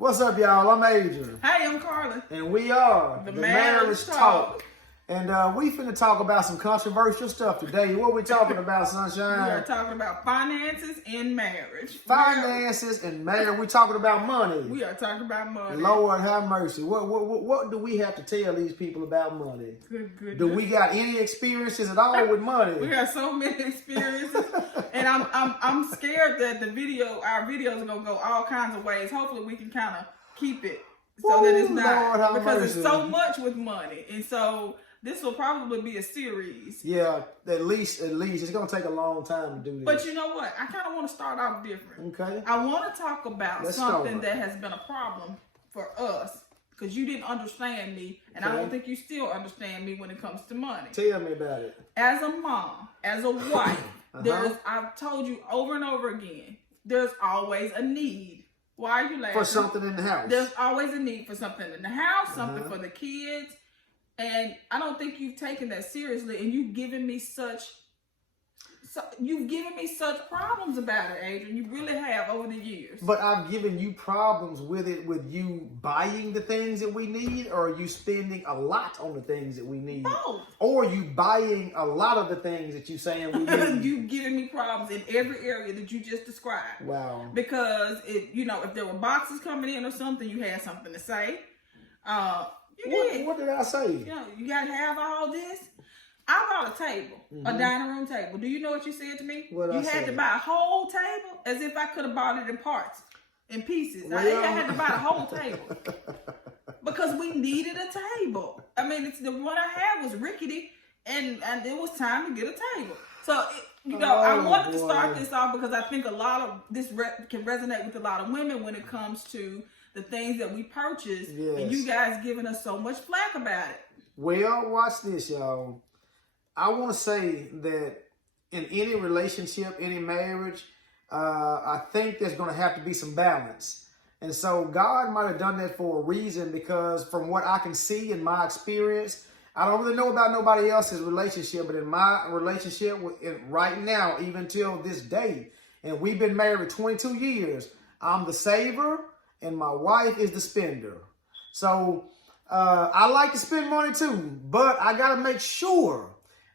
What's up, y'all? I'm Adrian. Hey, I'm Carla. And we are The Marriage Talk. And we finna talk about some controversial stuff today. What we talking about, Sunshine? We are talking about finances in marriage. Finances and marriage. We talking about money. We are talking about money. Lord have mercy. What do we have to tell these people about money? Good. Do we got any experiences at all with money? We got so many experiences, and I'm scared that our videos are gonna go all kinds of ways. Hopefully, we can kind of keep it so that it's not Lord have because mercy. it's so much with money, and so. This will probably be a series. Yeah, at least. It's going to take a long time to do this. But you know what? I kind of want to start off different. Okay. I want to talk about something that has been a problem for us because you didn't understand me, and I don't think you still understand me when it comes to money. Tell me about it. As a mom, as a wife, I've told you over and over again, there's always a need. Why are you laughing? For something in the house. There's always a need for something in the house, something for the kids. And I don't think you've taken that seriously, and you've given me such problems about it, Adrian. You really have over the years. But I've given you problems with it, with you buying the things that we need, or are you spending a lot on the things that we need? Both. Or are you buying a lot of the things that you're saying we need? You've given me problems in every area that you just described. Wow. Because if there were boxes coming in or something, you had something to say. What did I say? You got to have all this. I bought a table, a dining room table. Do you know what you said to me? What you I had said? to buy a whole table as if I could have bought it in parts, in pieces. Well, I had to buy a whole table because we needed a table. I mean, the one I had was rickety, and it was time to get a table. So, I wanted to start this off because I think a lot of this can resonate with a lot of women when it comes to the things that we purchase, and you guys giving us so much flack about it. Well, watch this, y'all. I want to say that in any relationship, any marriage, I think there's going to have to be some balance. And so God might have done that for a reason, because from what I can see in my experience, I don't really know about nobody else's relationship, but in my relationship right now, even till this day, and we've been married 22 years, I'm the saver and my wife is the spender. So I like to spend money too, but I got to make sure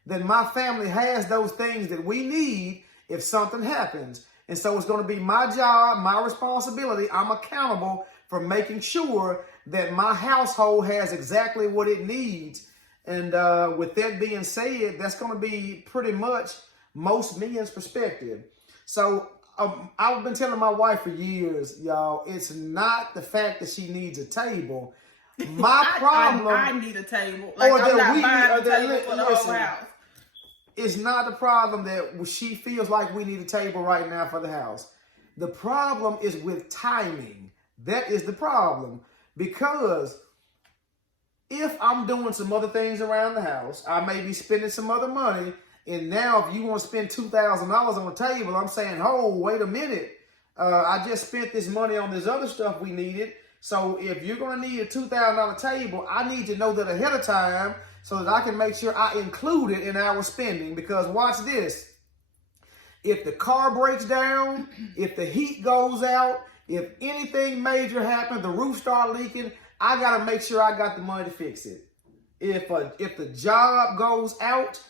that my family has those things that we need if something happens. And so it's going to be my job, my responsibility. I'm accountable for making sure that my household has exactly what it needs. And with that being said, that's going to be pretty much most men's perspective. So I've been telling my wife for years, y'all, it's not the fact that she needs a table. My problem... I need a table. Like, I'm not buying a table for the whole house. It's not the problem that she feels like we need a table right now for the house. The problem is with timing. That is the problem. Because if I'm doing some other things around the house, I may be spending some other money. And now if you want to spend $2,000 on a table, I'm saying, oh, wait a minute. I just spent this money on this other stuff we needed. So if you're going to need a $2,000 table, I need to know that ahead of time so that I can make sure I include it in our spending. Because watch this. If the car breaks down, if the heat goes out, if anything major happens, the roof start leaking, I got to make sure I got the money to fix it. If the job goes out,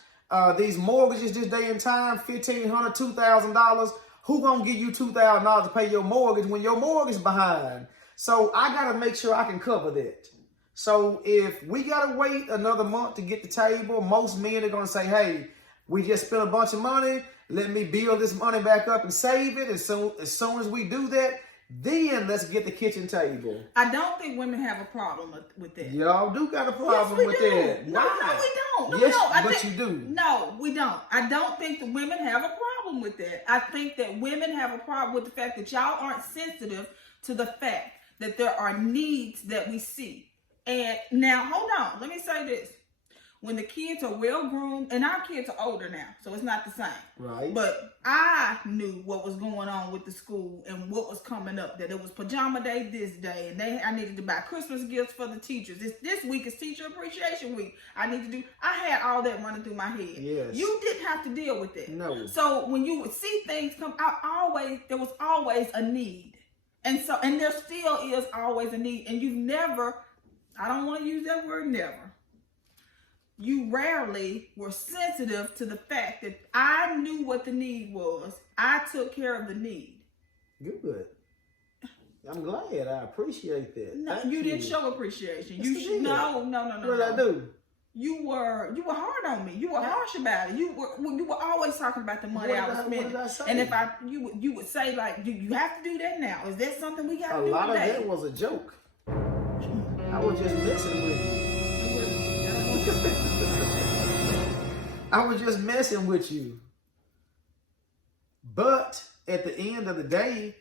these mortgages this day and time, $1,500, $2,000, who gonna give you $2,000 to pay your mortgage when your mortgage behind? So I gotta make sure I can cover that. So if we gotta wait another month to get the table, most men are gonna say, hey, we just spent a bunch of money, let me build this money back up and save it. As soon as we do that, then let's get the kitchen table. I don't think women have a problem with that. Y'all do got a problem with that. No, we don't. No, yes, no, but you do. No, we don't. I don't think the women have a problem with that. I think that women have a problem with the fact that y'all aren't sensitive to the fact that there are needs that we see. And now, hold on. Let me say this. When the kids are well groomed, and our kids are older now, so it's not the same. Right. But I knew what was going on with the school and what was coming up. That it was pajama day this day, and I needed to buy Christmas gifts for the teachers. This week is Teacher Appreciation Week. I had all that running through my head. Yes. You didn't have to deal with it. No. So when you would see things come out, there was always a need. And there still is always a need. And you've never, I don't want to use that word never. You rarely were sensitive to the fact that I knew what the need was. I took care of the need. Good. I'm glad. I appreciate that. No, you didn't show appreciation. Yes, You should no. What did I do? You were hard on me. You were harsh about it. You were always talking about the money I was spending. What did I say? And if you would say like, you have to do that now. Is that something we got to do A lot today? of that was a joke. I was just messing with you. I was just messing with you. But at the end of the day,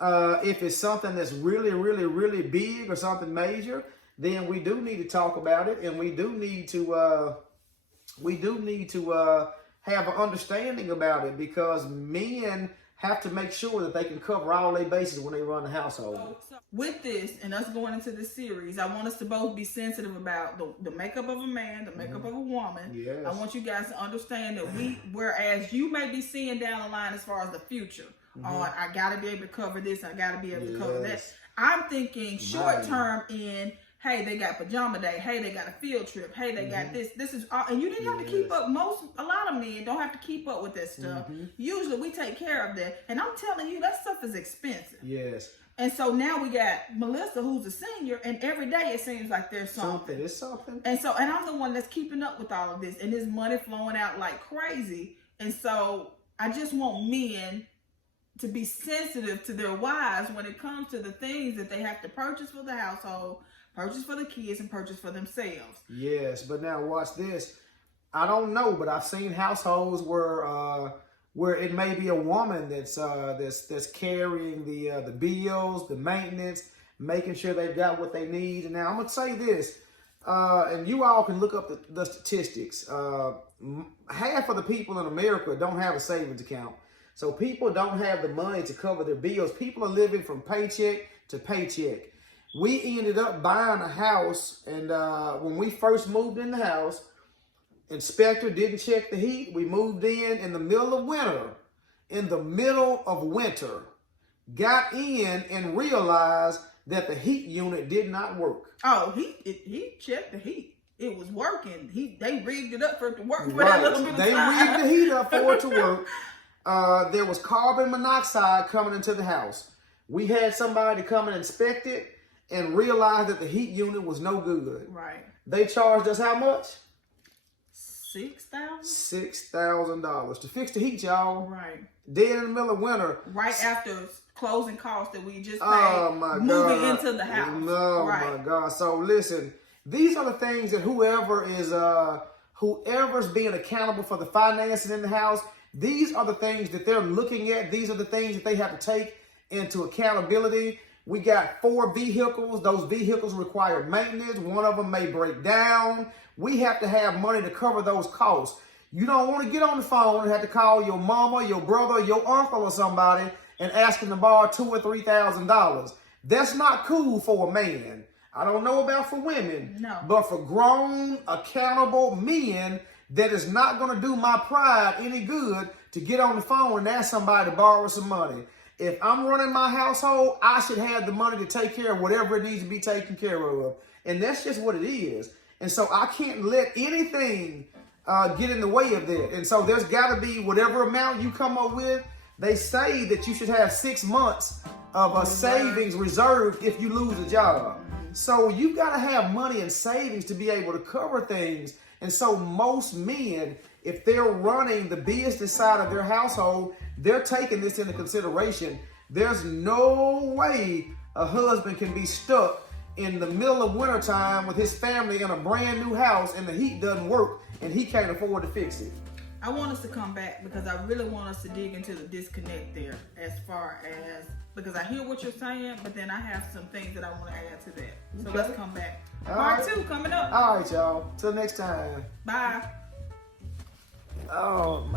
if it's something that's really, really, really big or something major, then we do need to talk about it, and we do need to have an understanding about it, because men have to make sure that they can cover all their bases when they run the household. So with this and us going into this series, I want us to both be sensitive about the makeup of a man, the makeup of a woman. Yes. I want you guys to understand that whereas you may be seeing down the line as far as the future, on I got to be able to cover this, I got to be able to cover that. I'm thinking short term in, hey, they got pajama day. Hey, they got a field trip. Hey, they got this. This is all, and you didn't have to keep up. A lot of men don't have to keep up with that stuff. Usually, we take care of that, and I'm telling you, that stuff is expensive. Yes. And so now we got Melissa, who's a senior, and every day it seems like there's something. It's something. And I'm the one that's keeping up with all of this, and this money flowing out like crazy. And so I just want men to be sensitive to their wives when it comes to the things that they have to purchase for the household, purchase for the kids, and purchase for themselves. Yes, but now watch this. I don't know, but I've seen households where it may be a woman that's carrying the bills, the maintenance, making sure they've got what they need. And now I'm gonna say this, and you all can look up the statistics. Half of the people in America don't have a savings account. So people don't have the money to cover their bills. People are living from paycheck to paycheck. We ended up buying a house, and when we first moved in the house, inspector didn't check the heat. We moved in the middle of winter. Got in and realized that the heat unit did not work. Oh, he checked the heat. It was working. They rigged it up for it to work for that little bit of time. They rigged the heat up for it to work. There was carbon monoxide coming into the house. We had somebody come and inspect it and realize that the heat unit was no good. Right. They charged us how much? $6,000? $6,000 to fix the heat, y'all. Right. Dead in the middle of winter. Right after closing costs that we just paid. Oh my God. Moving into the house. Oh right. My God. So listen, these are the things that whoever's being accountable for the finances in the house, these are the things that they're looking at. These are the things that they have to take into accountability. We got 4 vehicles. Those vehicles require maintenance. One of them may break down. We have to have money to cover those costs. You don't want to get on the phone and have to call your mama, your brother, your uncle, or somebody and ask them to borrow $2,000 or $3,000. That's not cool for a man. I don't know about for women, no. But for grown, accountable men, that is not going to do my pride any good to get on the phone and ask somebody to borrow some money. If I'm running my household, I should have the money to take care of whatever it needs to be taken care of. And that's just what it is. And so I can't let anything get in the way of that. And so there's got to be whatever amount you come up with. They say that you should have 6 months of a savings reserved if you lose a job. So you got to have money and savings to be able to cover things. And so most men, if they're running the business side of their household, they're taking this into consideration. There's no way a husband can be stuck in the middle of wintertime with his family in a brand new house and the heat doesn't work and he can't afford to fix it. I want us to come back because I really want us to dig into the disconnect there as far as, because I hear what you're saying, but then I have some things that I want to add to that. So let's come back. Part 2 coming up. All right, y'all. Till next time. Bye. Oh,